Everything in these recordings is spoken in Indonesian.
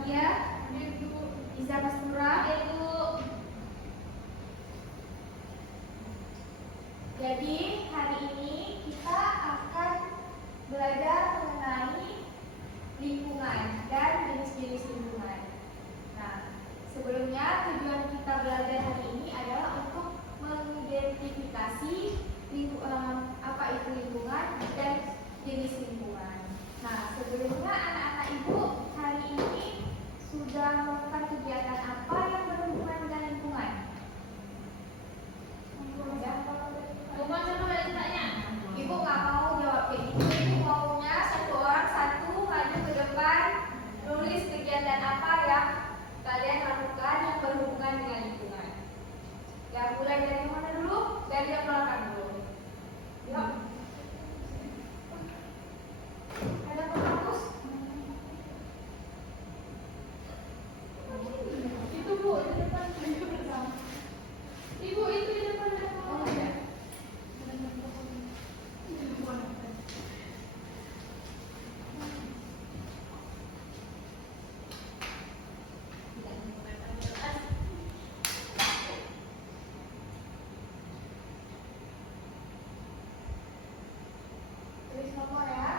Bahagia, Iza Mastura. Jadi hari ini kita akan belajar mengenai lingkungan dan jenis-jenis lingkungan. Nah, sebelumnya tujuan kita belajar hari ini adalah untuk mengidentifikasi apa itu lingkungan dan jenis lingkungan. Nah, sebelumnya anak-anak ibu hari ini sudah melakukan kegiatan apa yang berhubungan dengan lingkungan? Ibu nggak mau jawab kayak gitu. Ibu maunya satu orang satu maju ke depan, nulis kegiatan apa yang kalian lakukan yang berhubungan dengan lingkungan. Ya, mulai dari mana dulu? Dari yang belakang dulu. Yuk. Ada penghapus? Itu Bu, di depan ibu bersama. Ibu itu di depan ada. Oh, ada. Tulis nomor ya.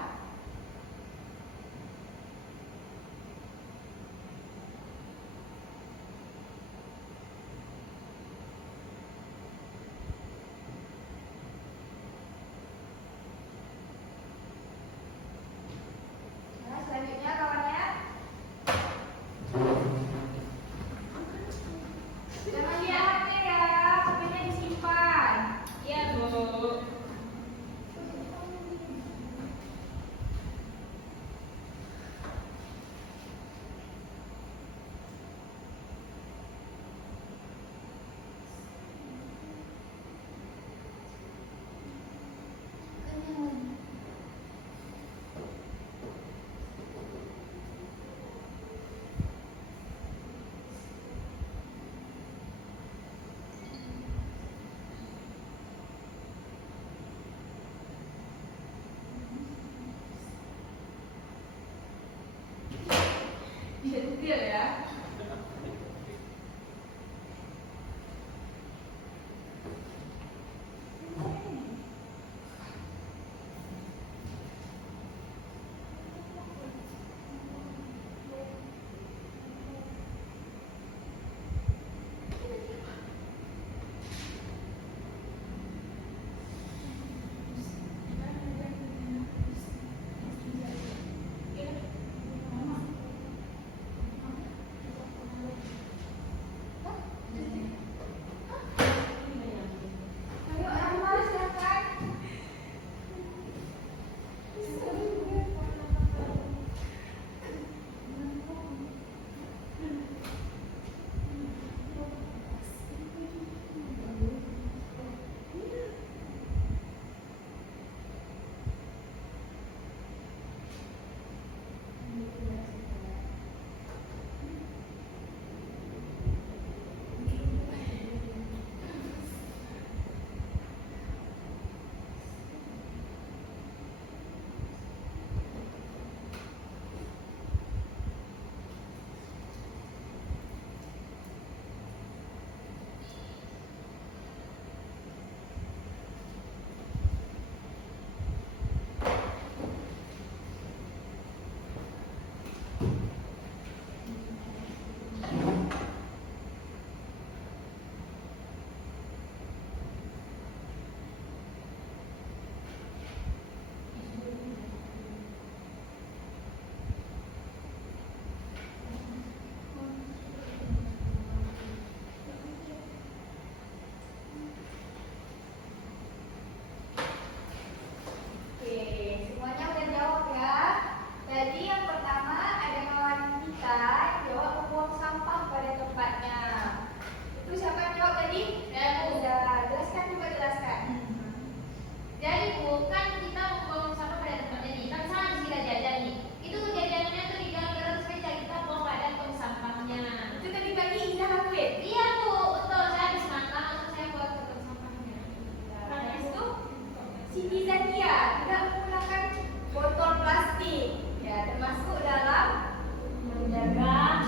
Nah, selanjutnya kawannya. Jangan lihat HP ya, HP-nya disimpan. Iya, Bu. Bisa detail ya. Ayo, Arma, silakan. Oke, semuanya udah jawab ya. Jadi yang pertama ada kawan kita yang jawab membuang sampah pada tempatnya. Itu siapa yang jawab tadi? Udah, jelaskan juga jelaskan. Jadi Bu, kan kita membuang sampah pada tempatnya nih. Kan sama kita jajan nih. Itu kejadiannya tuh di jalan saja kita buang pada tong sampahnya. Itu tadi pagi Iza lakuin. Iya Bu, betul. Saya habis makan langsung saya buat ke tong sampahnya. Habis itu Siti Zakia tidak menggunakan botol plastik, ya termasuk dalam menjaga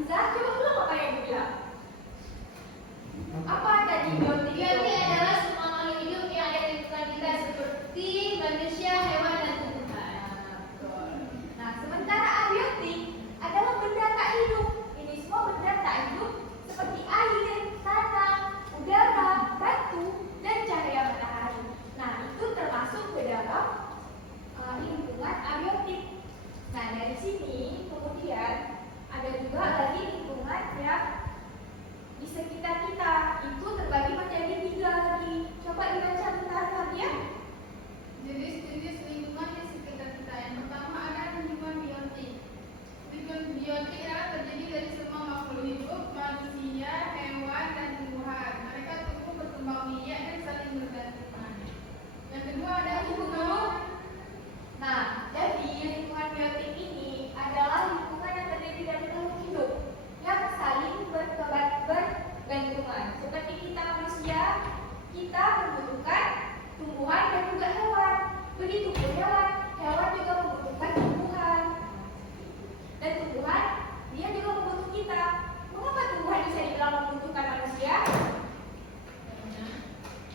Iza, coba ulang apa yang gue bilang. Apa tadi biotik itu? Biotik adalah semua makhluk hidup yang ada di lingkungan kita seperti manusia, hewan, dan tumbuhan. Nah, sementara abiotik adalah benda tak hidup. Ini semua benda tak hidup seperti air, tanah, udara, batu, dan cahaya matahari. Nah, itu termasuk ke dalam lingkungan abiotik. Nah, dari sini kemudian ada juga lagi lingkungan yang di sekitar kita. Itu terbagi menjadi 3 lagi. Coba dibaca bentar ya. Jenis-jenis lingkungan di sekitar kita. Yang pertama ada lingkungan biotik. Lingkungan biotik adalah terdiri dari semua makhluk hidup, manusia, hewan, dan tumbuhan. Mereka tumbuh berkembang biak dan saling bergantungan. Yang kedua ada lingkungan. Nah, jadi lingkungan biotik ini adalah lingkungan yang terdiri dari makhluk hidup yang saling bergantungan. Seperti kita manusia, kita membutuhkan tumbuhan dan juga hewan. Begitupun hewan juga membutuhkan tumbuhan. Dan tumbuhan, dia juga membutuhkan kita. Mengapa tumbuhan bisa dibilang membutuhkan manusia?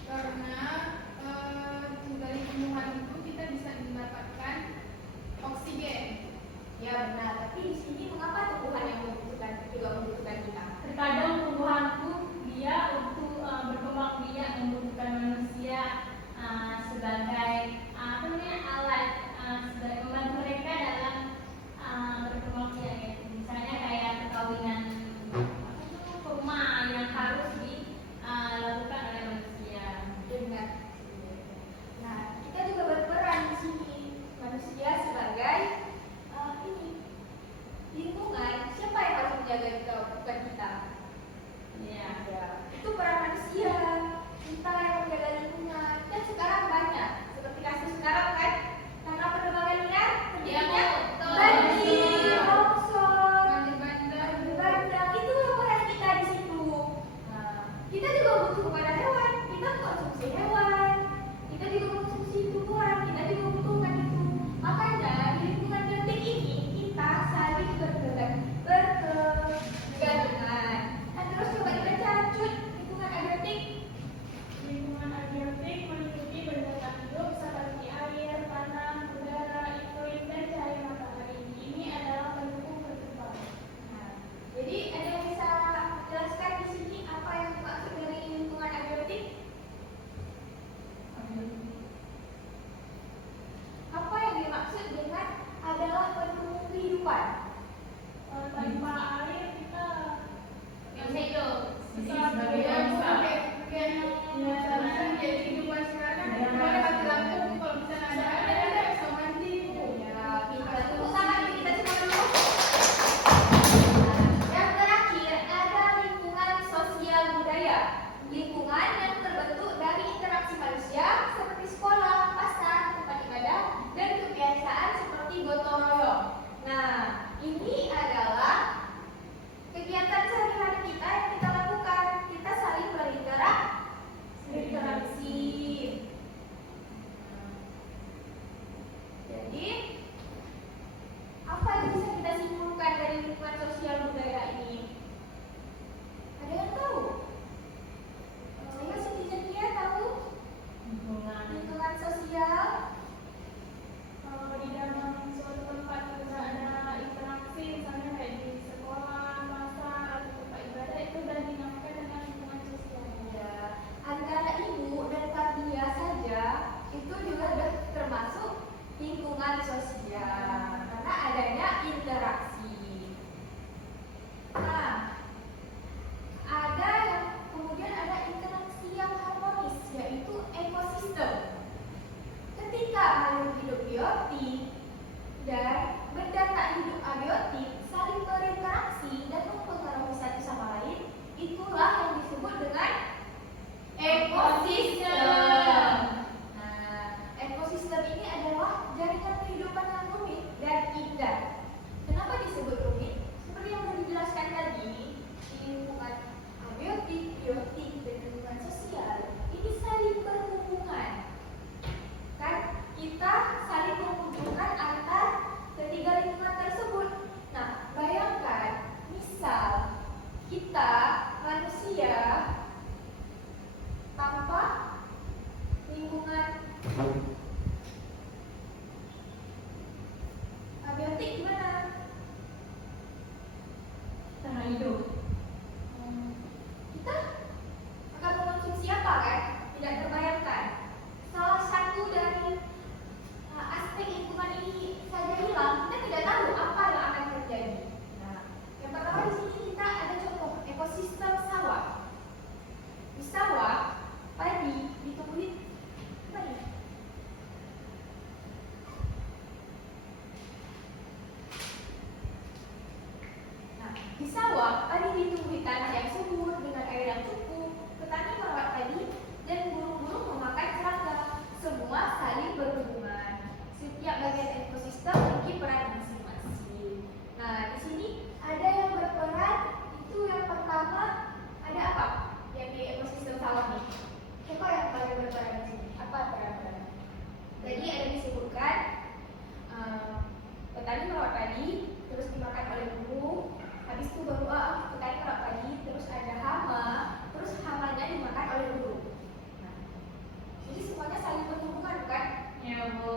Karena dari tumbuhan itu kita bisa mendapatkan oksigen. Ya benar, tapi di sini mengapa tumbuhan yang juga membutuhkan kita? Terkadang tumbuhanku dia untuk berkembang biak membutuhkan manusia sebagai alat sebagai membantu mereka dalam berkembang biak gitu. Misalnya kayak perkawinan rumah yang harus dilakukan oleh manusia. Benar. Nah, kita juga berperan di sini. Manusia sebagai ini lingkungan. Siapa yang harus menjaga kita? Bukan kita. Ya. Ya, itu peran manusia. Kita yang menjaga lingkungan. Dan sekarang banyak. Seperti kasus sekarang kan, karena penerbangan liar terjadinya banjir, longsor, bandang. Itu peran kita di situ. Nah, kita juga butuh kepada hewan. Kita konsumsi hewan. Kita juga konsumsi tumbuhan. Kita juga butuhkan itu. Makanya di lingkungan biotik ini kita saling bergantungan. Nah, terus coba dibaca cut lingkungan abiotik. Lingkungan abiotik meliputi berbagai padi ditumbuhi tanah yang subur dengan air yang cukup, petani merawat padi, dan burung-burung memakan serangga. Semua saling berhubungan. Setiap bagian ekosistem memiliki peran masing-masing. Nah, di sini ada yang berperan. Itu yang pertama, ada apa? Yang di ekosistem sawah nih. Siapa yang paling berperan di sini? Apa peran-peran? Tadi ada disebutkan petani merawat padi, terus dimakan oleh burung. Habis itu baru petani merawat padi, terus ada hama, terus hamanya dimakan oleh burung. Nah, jadi semuanya saling berhubungan, bukan? Ya, Bu.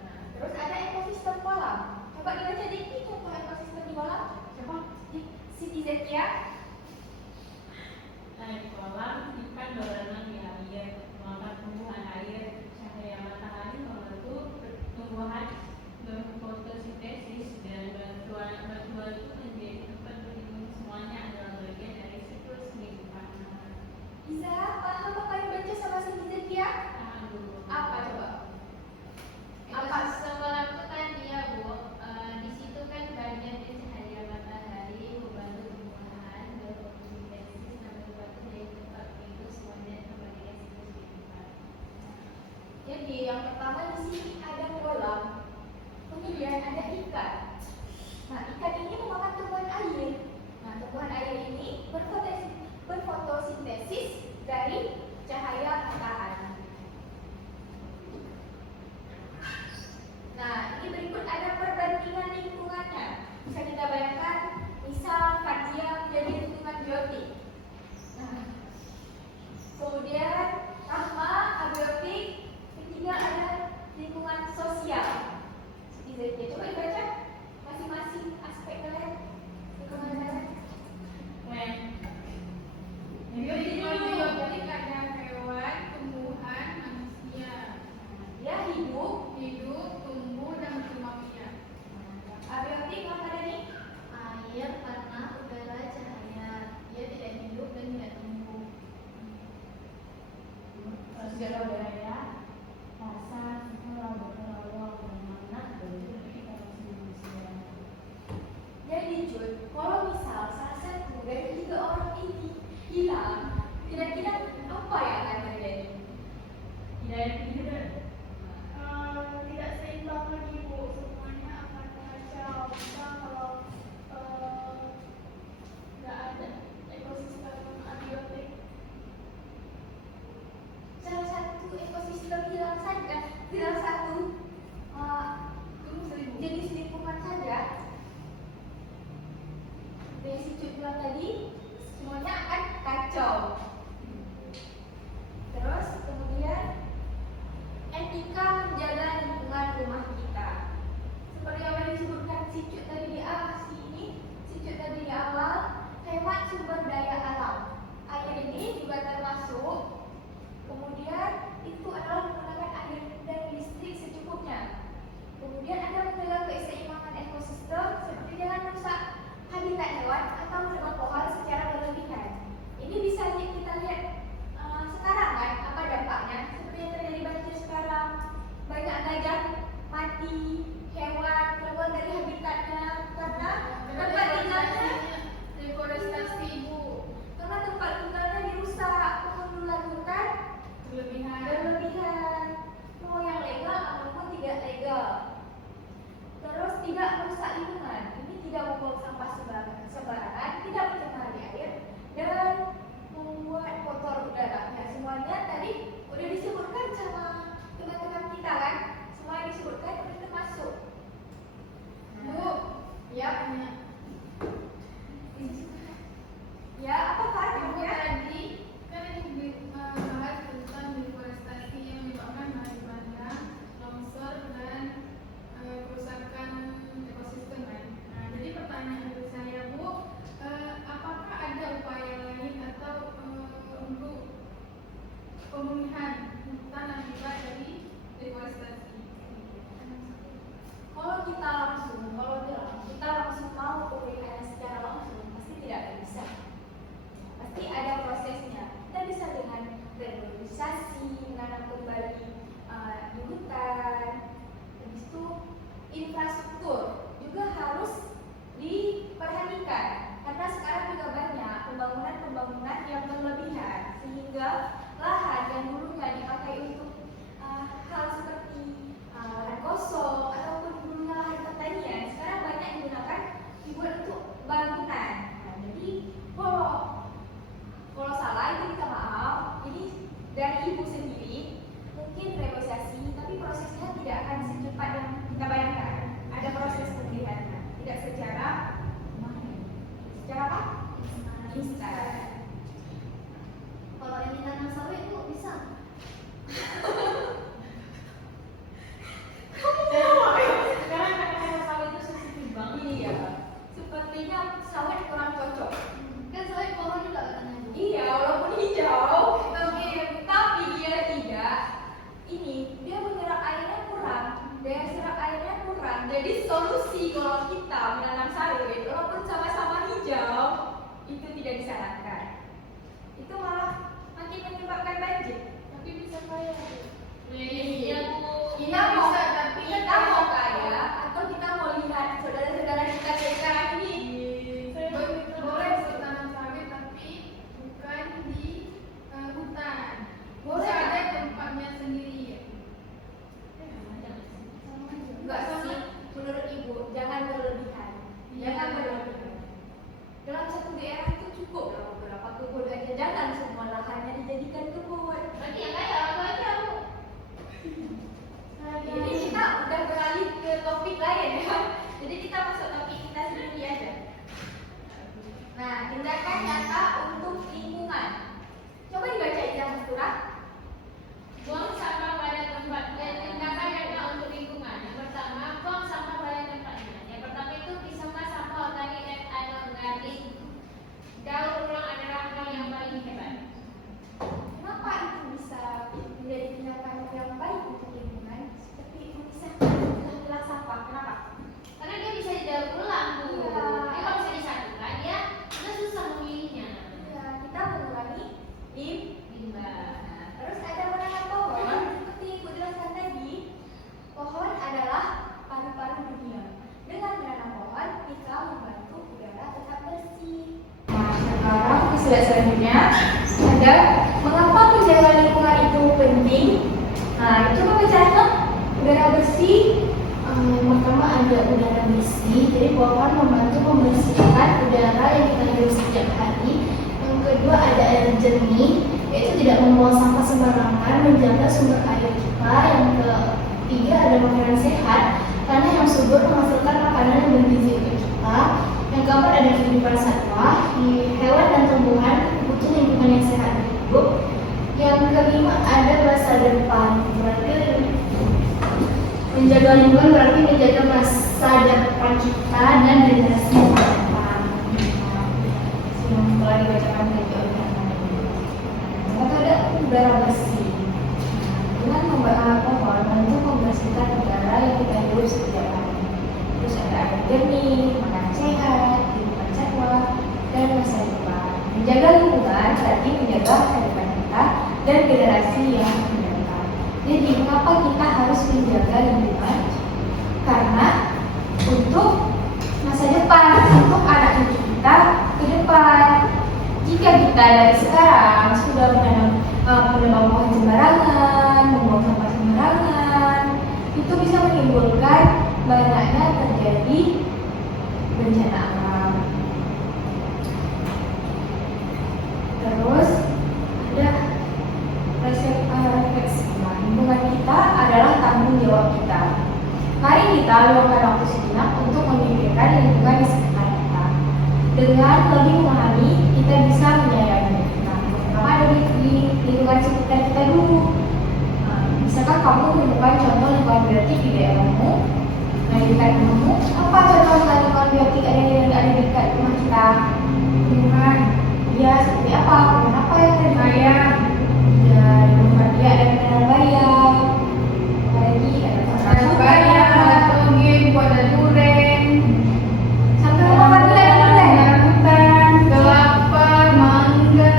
Nah, terus ada ekosistem kolam. Coba dibaca deh, ini contoh ekosistem di kolam. Coba Siti Zekia. Nah, di kolam ikan berenang di air, memakan tumbuhan air, cahaya matahari membantu pertumbuhan berfotosintesis dan batuan itu menjadi tempat berlindung. Semuanya adalah bagian dari siklus kehidupan. Bisa paham apa yang baca sama Siti Zekia? Tahan dulu. Apa coba? Ekosistem kolam itu kan dia, Bu. Di situ kan banyak cahaya matahari membantu tumbuhan berfotosintesis dan membantu jadi tempat itu semuanya kembali ke siklus kehidupan. Jadi yang pertama di sini ada kolam, kemudian ada ikan. Nah, ikan ini memakan tumbuhan air. Nah, tumbuhan air ini berfotosintesis dari cahaya matahari. Nah, ini berikut ada perbandingan lingkungannya. Bisa kita bayangkan, misal Fadia menjadi lingkungan biotik. Nah, kemudian Rahma abiotik, ketiga ada lingkungan sosial. Seperti coba dibaca masing-masing aspek kalian. Lingkungan kalian. Wen. Biotik ada hewan, tumbuhan, manusia. Dia hidup. Hidup, tumbuh, dan berkembang. Abiotik apa tadi? Air, tanah, udara, cahaya. Dia tidak hidup dan tidak tumbuh. Segala budaya, rasa, segala berperawal, bermakna, berjudi, manusia. Jadi Jun, kalau misal salah satu dari 3 orang ini hilang, kira-kira apa yang akan terjadi? Tidak ada pikiran. Tidak seimbang lagi, Bu. Semuanya akan kacau. Misal kalau nggak ada ekosistem abiotik. Salah satu ekosistem hilang saja, hilang satu jenis lingkungan saja. Dari si bilang tadi, semuanya akan kacau. Terus kemudian etika menjaga lingkungan rumah kita. Seperti yang tadi disebutkan Sicut tadi Sicut tadi di awal, hemat sumber daya alam. Air ini juga termasuk. Kemudian itu adalah menggunakan air dan listrik secukupnya. Kemudian ada menjaga keseimbangan ekosistem seperti jangan merusak habitat hewan atau menebang pohon secara berlebihan. Ini bisa kita lihat sekarang kan apa dampaknya seperti yang terjadi banjir sekarang, banyak gajah mati, hewan keluar dari habitatnya karena tempat tinggalnya Deforestasi, Bu. karena tempat tinggalnya dirusak, pengundulan hutan berlebihan, mau yang legal ataupun tidak legal. Terus tidak merusak lingkungan, ini tidak membuang sampah sembarangan, tidak mencemari air dan membuat kotor udara. Nah, semuanya tadi udah disebutkan sama teman-teman kita kan, semua yang disebutkan udah termasuk. Bu, ya punya. Ya, apa kan? Ibu Ya. tadi kan ini bahas tentang deforestasi yang menyebabkan lahan bandang, longsor, dan kerusakan ekosistem kan. Nah, jadi pertanyaan dari saya, Bu, apakah ada upaya lain atau untuk pemulihan hutan akibat dari deforestasi? Kalau kita langsung mau pemulihan secara langsung, pasti tidak akan bisa. Pasti ada prosesnya. Kita bisa dengan reboisasi, menanam kembali di hutan. Habis itu infrastruktur juga harus diperhatikan karena sekarang juga itu malah makin menyebabkan banjir. Tapi bisa kaya. Iya, Bu. Kita mau, Bisa, tapi kita mau kaya atau kita mau lihat saudara-saudara kita kayak sekarang ini? Boleh bertanam sawit tapi bukan di hutan. Boleh. Bisa ada tempatnya sendiri ya. Enggak sih, menurut ibu jangan berlebihan. Jangan berlebihan. Dalam satu daerah itu cukup lah beberapa kebun aja. Jangan semua lahannya dijadikan kebun. Berarti yang kaya orang tua aja, Bu. Jadi kita udah beralih ke topik lain ya. Jadi kita masuk topik kita sendiri aja. Nah, tindakan nyata untuk lingkungan. Coba dibaca Ijazah Surat. Buang sampah pada tempat dan tindakan nyata untuk lingkungan. Yang pertama, buang sampah pada tempatnya. Yang pertama itu pisahkan sampah organik dan anorganik. Daur ulang adalah hal yang paling hebat. Kenapa itu bisa menjadi tindakan yang baik untuk lingkungan? Seperti memisahkan pilah-pilah sampah. Kenapa? Karena dia bisa didaur ulang, Bu. Iya. Dia kalau bisa disatukan, dia susah memilihnya. Ya, kita mengurangi Limbah. Nah, terus ada menanam pohon. Seperti yang ibu jelaskan tadi, pohon adalah paru-paru dunia. Dengan menanam pohon, kita membantu udara tetap bersih. Nah, sekarang ke slide selanjutnya ada mengapa menjaga lingkungan itu penting. Nah, itu pembicaraan udara bersih. Pertama ada udara bersih, jadi pohon membantu membersihkan udara yang kita hirup setiap hari. Yang kedua ada air jernih, yaitu tidak membuang sampah sembarangan, menjaga sumber air kita. Yang ketiga ada makanan sehat, karena yang subur menghasilkan makanan yang bergizi untuk kita. Yang keempat ada kehidupan satwa, hewan dan tumbuhan butuh lingkungan yang sehat dan hidup. Yang kelima ada masa depan, berarti menjaga lingkungan berarti menjaga masa depan kita dan generasi yang akan datang. Yang telah dibacakan tadi oleh Metode udara bersih. Dengan membahas pohon untuk membersihkan udara yang kita hirup setiap hari. Terus ada air jernih, makan sehat, kehidupan satwa, dan masa depan. Menjaga lingkungan berarti menjaga masa depan kita dan generasi yang akan datang. Jadi mengapa kita harus menjaga lingkungan? Karena untuk masa depan, untuk anak cucu kita ke depan. Jika kita dari sekarang sudah menebang pohon sembarangan, membuang sampah sembarangan, itu bisa menimbulkan banyaknya terjadi bencana alam. Terus ada refleksi. Lingkungan kita adalah tanggung jawab kita. Mari kita luangkan waktu sejenak untuk memikirkan lingkungan di sekitar kita. Dengan lebih memahami, kita bisa menyayangi. Nah, pertama ada di lingkungan sekitar kita dulu. Nah, bisakah kamu menemukan contoh lingkungan biotik di daerahmu? Nah, di dekat rumahmu, apa contoh lingkungan biotik yang ada di dekat rumah kita? Lingkungan, ya seperti apa? Lingkungan apa yang ada di bayam? Ya, di rumah dia ada mineral bayam. Lagi ada Ada bayam, ada toge, ada durian, sampai rumah dia ada mineral. rambutan, kelapa, mangga.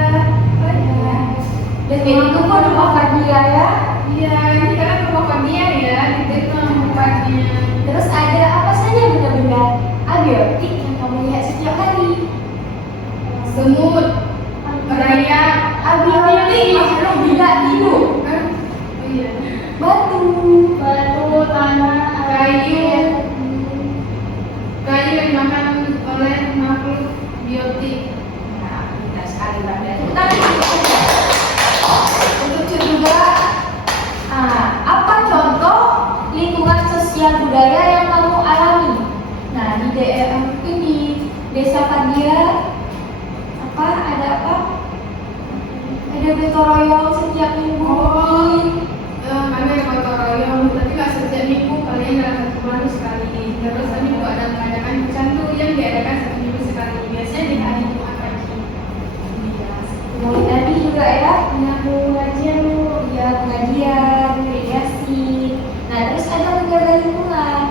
Dan itu pun rumah Fadia ya. Iya, ini kan rumah Fania ya, itu tempatnya. Terus ada apa saja benda-benda abiotik yang kamu lihat setiap hari? Semut, rayap, Abiotik makhluk tidak hidup. oh iya, Batu, tanah, kayu yang dimakan oleh makhluk biotik. Nah, kita sekali banget. Kita lucu juga. Apa contoh lingkungan sosial budaya yang kamu alami? Nah, di daerah mungkin di desa Fadia ada apa? Ada gotong royong setiap minggu. Kami ada gotong royong, tapi nggak setiap minggu, paling dalam satu bulan sekali. Terus kami juga ada mengadakan candu yang diadakan satu minggu sekali. Biasanya di hari Jumat pagi. Mulai tadi juga ya, pengajian, ya pengajian, mediasi. Nah, terus ada menjaga lingkungan.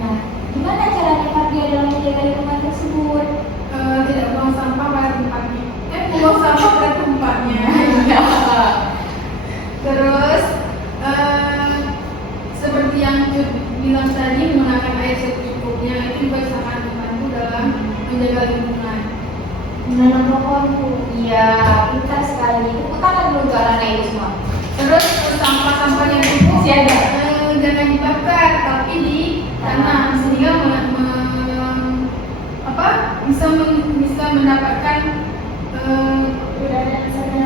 Nah, gimana caranya Fadia dalam menjaga lingkungan tersebut? Tidak buang sampah pada tempatnya. Buang sampah pada tempatnya. menanam pohon Bu. Iya, pintar sekali. Tepuk tangan dulu untuk anak itu semua. Terus sampah-sampah yang ditumpuk jangan dibakar, tapi ditanam sehingga bisa mendapatkan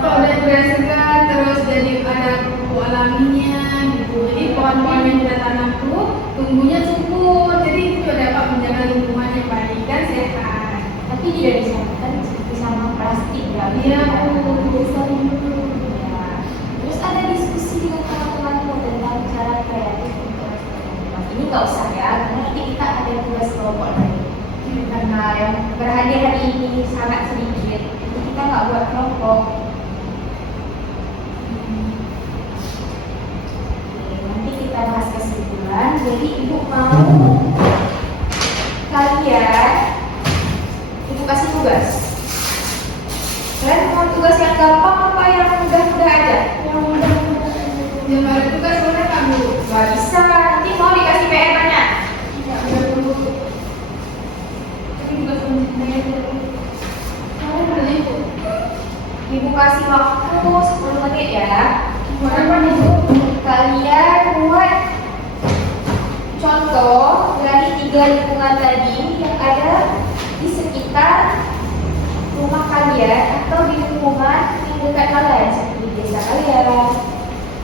udara segar, terus jadi ada pupuk alaminya gitu. Jadi pohon-pohon yang kita tanam tuh tumbuhnya subur, jadi itu dapat menjaga lingkungan yang baik dan sehat. Tapi tidak disamakan seperti sama plastik ya. Iya, Ya. Terus ada diskusi dengan teman-temanmu tentang cara kreatif untuk mengelola. Ini nggak usah ya, karena nanti kita ada tugas kelompok lagi. Karena yang berhadir hari ini sangat sedikit, jadi kita nggak buat kelompok. Oke, nanti kita bahas kesimpulan. Jadi ibu mau kalian, ibu kasih tugas. Kalian mau tugas yang gampang apa yang mudah-mudah aja? Yang mudah-mudahan Yang baru tugas boleh kamu. Gak bisa, nanti mau dikasih PR banyak. Tidak boleh dulu. tapi juga penelitian Kamu boleh ikut. Ibu kasih waktu 10 menit ya. Buat apa nih Bu? Kalian buat contoh dari 3 lingkungan tadi yang ada di sekitar rumah kalian atau di lingkungan yang dekat kalian seperti desa kalian.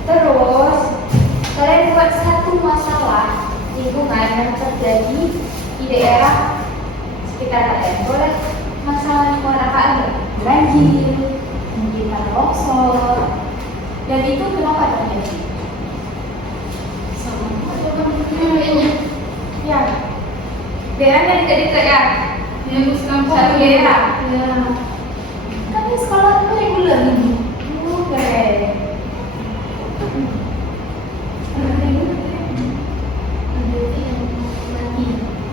Terus kalian buat satu masalah lingkungan yang terjadi di daerah sekitar kalian. Boleh masalah lingkungan apa aja? Banjir, mungkin tanah longsor. Dan itu kenapa terjadi? Ya, daerahnya dekat-dekat ya. Yang sekampung. Satu daerah. ya kan di sekolah itu reguler ini Oke.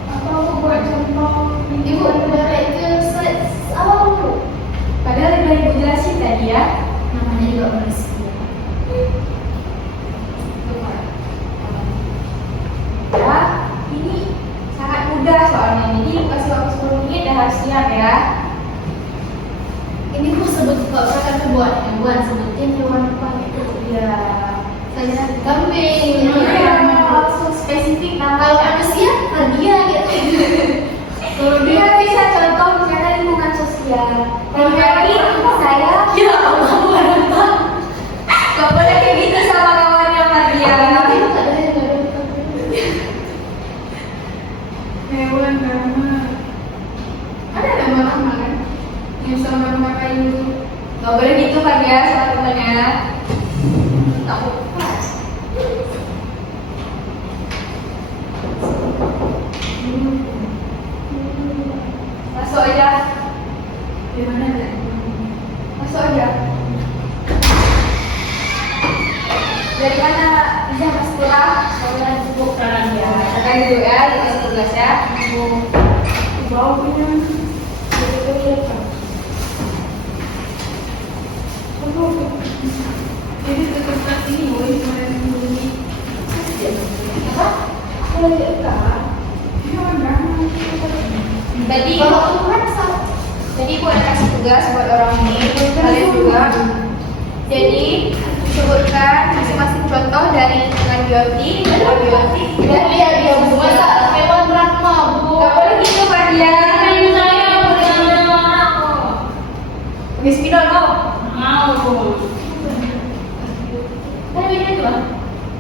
apa aku buat contoh ibu negara itu apa Bu? Padahal udah ibu jelasin tadi ya. Namanya juga manusia. Ya, ini sangat mudah soalnya. Jadi ibu kasih waktu 10 menit dah harus siap ya. Ini Bu sebut kalau saya buat hewan sebutin hewan apa gitu. Ya. Saya kambing. Iya, langsung spesifik Kalau namanya. manusia dia gitu. Kalau dia bisa contoh misalnya lingkungan sosial. Kalau ini saya Ya Allah. nggak boleh kayak gitu sama kawannya Maria. Hewan karena ada nama-nama kan yang sama rumah kayu. Nggak boleh gitu kan ya sama temannya. Aku pas. Masuk aja. Gimana ya? Masuk aja. Dari mana bisa Mas Pura? Soalnya cukup Kanan ya. ya. Tekan dulu ya, dikasih tugas ya. Bau punya. Jadi sekitar ini, boy, kemarin ini. Apa? Hewan karena. Tadi Kalau Tuhan sama Jadi aku ada kasih tugas buat orang ini, kalian juga. Jadi sebutkan masing-masing contoh dari lingkungan biotik, abiotik, dan dia masa hewan Brahma Bu. Gak boleh gitu kan dia. Kayu saya bukan orang kok. Miss Pinol mau? Mau. Kan beda tuh.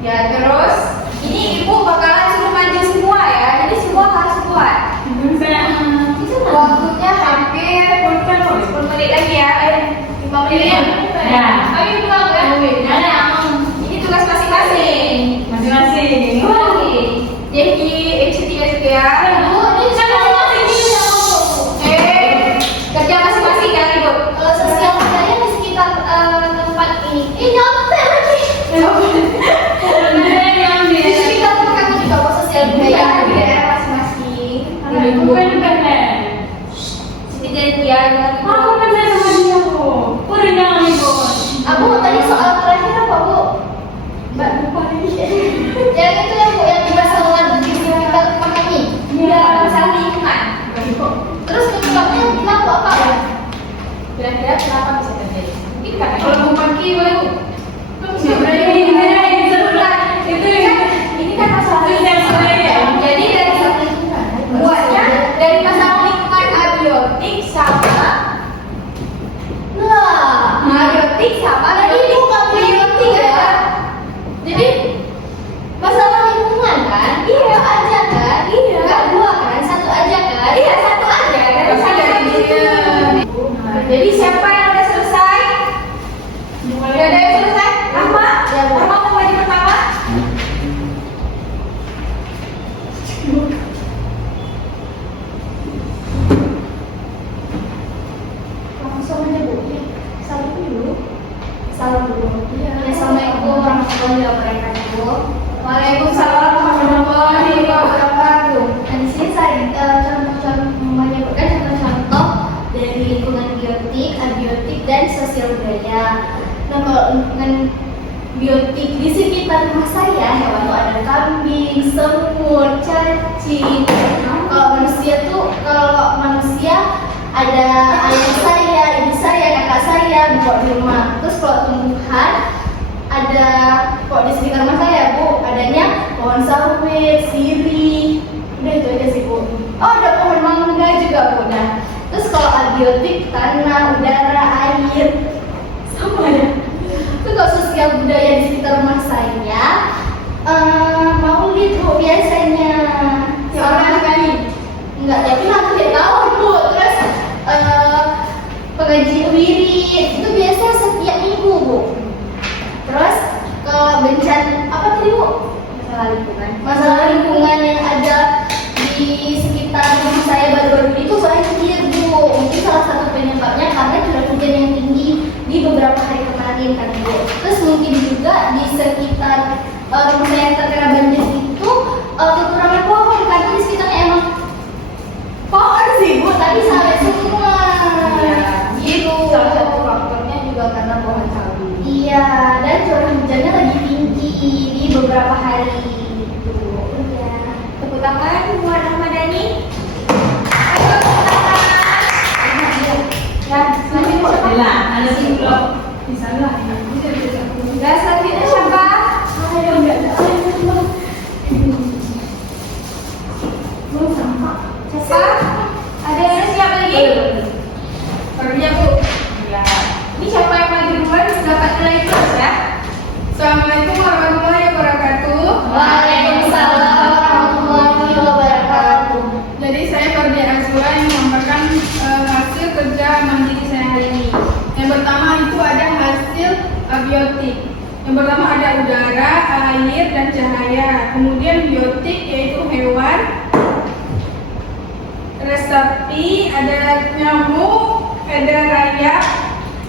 Ya terus ini ibu bakalan suruh maju semua ya, jadi semua harus kuat. Waktunya hampir 10 menit lagi ya, 5 menit ya. Ya. Ayo pulang ya. Ada. Ini tugas masing-masing. Masing-masing. Jadi HT ya. Bu, ini Kerja masing-masing ya ibu. kalau sosial saya di sekitar tempat ini. Nyampe lagi. Di sekitar tempat kami juga Bu sosial budaya. Ya, di daerah masing-masing. Bukan keren. Jadi dia yang Aku keren sama dia kok. Udah jangan ikut. Abu tadi soal terakhir apa Bu? Mbak lupa lagi. Yang itu ya Bu yang di masalah di sekitar tempat kami. Iya. Jadi siapa yang udah selesai? Udah ada yang selesai? Rahma? Ya, Bu. Rahma mau maju pertama? Langsung aja Bu. Salam dulu. Salam dulu. Ya, Assalamualaikum warahmatullahi wabarakatuh. Waalaikumsalam warahmatullahi wabarakatuh. Nah, di sini saya menyebutkan contoh-contoh dari lingkungan biotik, abiotik, dan sosial budaya. Nah, kalau lingkungan biotik di sekitar rumah saya, hewan tuh ada kambing, semut, cacing. Kalau manusia ada ayah saya, ibu saya, kakak saya buat di rumah. Terus kalau tumbuhan ada kok di sekitar rumah saya Bu, adanya pohon sawit, sirih, udah itu aja sih Bu. Oh ada pohon mangga juga Bu. Nah, terus kalau abiotik tanah, udara, air, sama ya. Itu kalau sosial budaya di sekitar rumah saya, maulid Bu biasanya. Orang kali. Enggak, tapi aku tidak tahu Bu. Terus pengajian wirid itu biasa setiap minggu Bu. Terus kalau bencana apa tadi Bu? Masalah lingkungan yang ada di sekitar rumah saya baru-baru itu banjir Bu. Mungkin salah satu penyebabnya karena curah hujan yang tinggi di beberapa hari kemarin kan Bu. Terus mungkin juga di sekitar rumah saya yang terkena banjir itu kekurangan pohon karena di sekitarnya emang pohon sih Bu, tadi sawit semua. Iya. Gitu. Salah satu faktornya juga karena pohon sawit. Iya, dan curah hujannya lagi tinggi di beberapa hari. Gitu. Iya. Tepuk tangan buat Ramadhani. Ayo tepuk tangan. Ya, selanjutnya siapa? Bila ada simplok di sana. Dan selanjutnya siapa? Ayo, enggak ada. Belum sampah. Siapa? Ada yang siap lagi? Kerja Bu. Ya. Ini siapa yang maju duluan dapat nilai plus ya? Assalamualaikum warahmatullahi wabarakatuh. Waalaikumsalam warahmatullahi wabarakatuh. Jadi saya Fardia Azura yang memaparkan hasil kerja mandiri saya hari ini. Yang pertama itu ada hasil abiotik. Yang pertama ada udara, air, dan cahaya. Kemudian biotik yaitu hewan, resapi, ada nyamuk, ada rayap.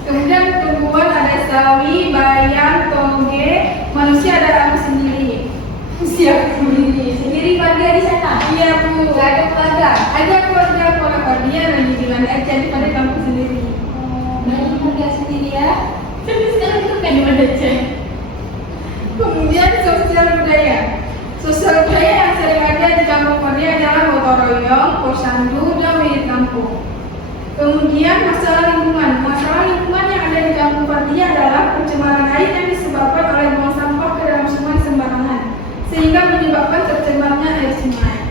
Kemudian tumbuhan ada sawi, bayam, toge. Manusia ada aku sendiri. Siap sendiri. Sendiri Fardia di sana? Iya Bu. Gak ada keluarga? Ada keluarga pola Fardia dan di Banda Aceh di pada kampung sendiri. Berarti Fardia sendiri ya? Tapi sekarang itu kan di Banda Aceh. Kemudian sosial budaya. Sosial budaya yang sering ada di kampung Fardia adalah gotong royong, posyandu, dan wirid kampung. Kemudian masalah lingkungan. Masalah lingkungan yang ada di kampung Fardia adalah pencemaran air yang disebabkan oleh buang sampah ke dalam sungai sembarangan, sehingga menyebabkan tercemarnya air sungai.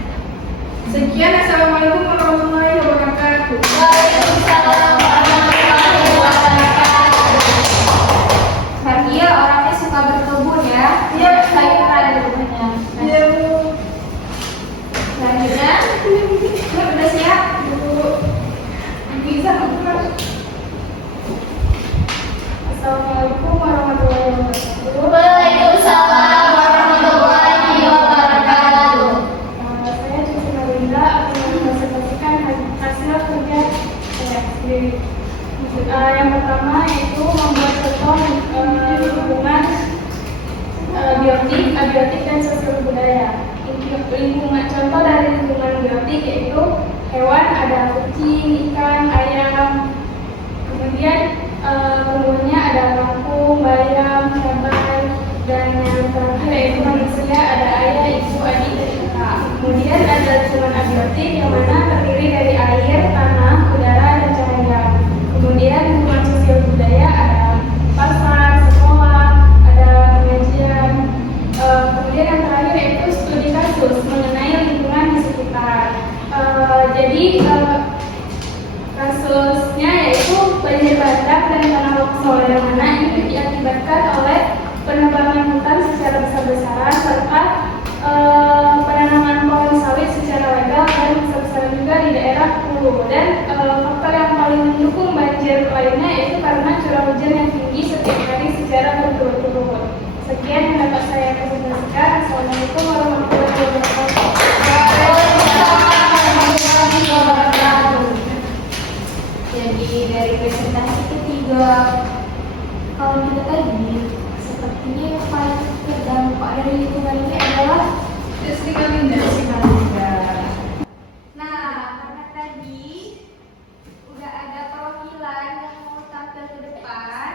Sekian, assalamualaikum warahmatullahi wabarakatuh. Waalaikumsalam warahmatullahi wabarakatuh. Fardia orangnya suka berkebun ya? Iya. Sayuran di rumahnya. Iya Bu. Selanjutnya, udah siap? Bisa Bu. Assalamualaikum warahmatullahi wabarakatuh. Waalaikumsalam warahmatullahi wabarakatuh. Saya Cici Marinda akan mempresentasikan hasil kerja saya sendiri. Yang pertama yaitu membuat contoh lingkungan biotik, abiotik, dan sosial budaya. Lingkungan contoh dari lingkungan biotik yaitu hewan ada kucing, ikan, ayam. Kemudian tumbuhannya ada kangkung, bayam, cabai, dan yang terakhir yaitu manusia ada ayah, ibu, adik, dan kakak. Kemudian ada lingkungan abiotik yang mana terdiri dari air, tanah, udara, dan cahaya. Kemudian lingkungan sosial budaya ada pasar, sekolah, ada pengajian. Kemudian yang terakhir yaitu studi kasus mengenai lingkungan di sekitar. Jadi kasusnya yaitu banjir bandang dan tanah longsor yang mana ini diakibatkan oleh penebangan hutan secara besar-besaran serta penanaman pohon sawit secara legal dan besar-besaran juga di daerah hulu. Dan faktor yang paling mendukung banjir banjir lainnya yaitu karena curah hujan yang tinggi setiap hari secara berturut-turut. Sekian yang dapat saya presentasikan. Assalamualaikum warahmatullahi wabarakatuh. Jadi dari presentasi ketiga, kalau kita tadi sepertinya yang paling terdampak dari lingkungan ini adalah Jessica Linda. Nah, karena tadi udah ada perwakilan yang mau tampil ke depan,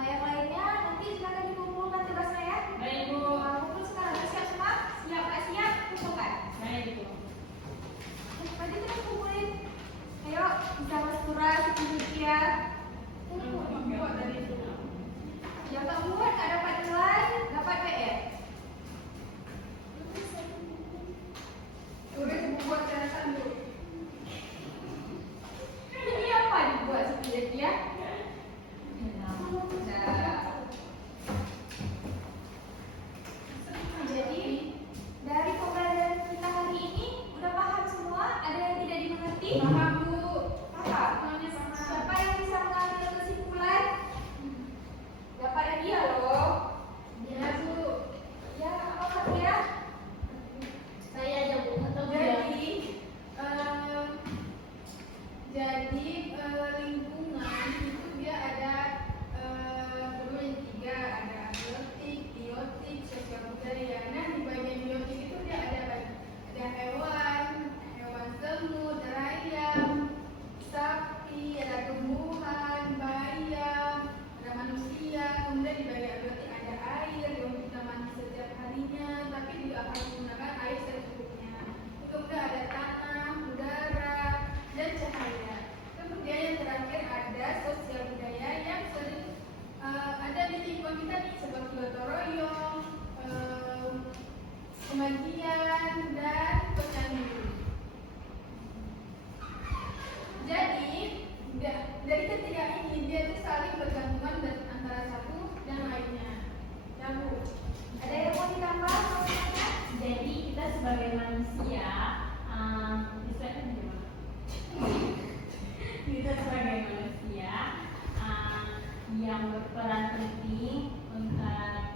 yang lainnya nanti silakan dikumpulkan tugasnya ya. Baik, Bu. Kumpul sekarang. Siap semua? Siap nggak siap? Kumpulkan. Baik, Bu. Nanti kita kumpulin. Ayo, bisa Mas Pura, sedikit ya. Yang tak buat nggak dapat nilai, dapat PR. Tulis buat catatan Bu. Ini apa dibuat sedikit ya? Nah, jadi dari pembelajaran kita hari ini udah paham semua? Ada yang tidak dimengerti? Paham Bu. Paham? Semuanya paham. Siapa yang bisa mengambil kesimpulan? Dapat hadiah loh. Ya Bu. Ya, apa hadiah? Saya aja Bu atau Lingkungan itu dia ada tiga, ada abiotik, biotik, sosial budaya. Nah di bagian biotik itu dia ada hewan semut, ada ayam, sapi, ada tumbuhan, bayam, ada manusia. Kemudian di bagian abiotik ada air yang kita mandi setiap harinya, tapi juga harus menggunakan air secukupnya. Kemudian ada tanah, udara, dan cahaya. Kemudian yang terakhir ada sosial budaya yang sering ada di lingkungan kita nih, seperti gotong royong, pengajian, dan pecandu. Jadi dari ketiga ini dia itu saling bergantungan dan antara satu dan lainnya. Ya Bu. Ada yang mau ditambah? Jadi kita sebagai manusia, istilahnya gimana? Kita sebagai manusia yang berperan penting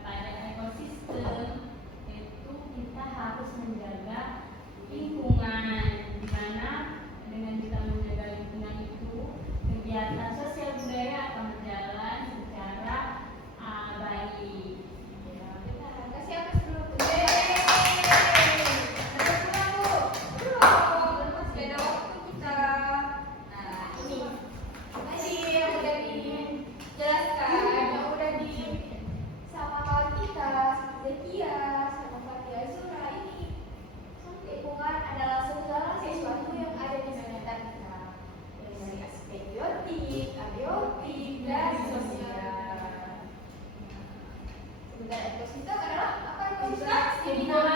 pada ekosistem itu kita harus menjaga lingkungan, di mana dengan kita menjaga lingkungan itu kegiatan sosial budaya akan berjalan secara baik. Ya, Kasih atas dulu. Ada kurang Bu. Belum masih ada waktu kita. Nah, ini. Masih yang udah dijelaskan, yang udah di sama kawan kita, Zekia, sama Fatia Zura ini. Lingkungan adalah segala sesuatu yang ada di sekitar kita. Dari aspek biotik, abiotik, dan sosial. Sebentar, ekosistem adalah apa ekosistem? lingkungan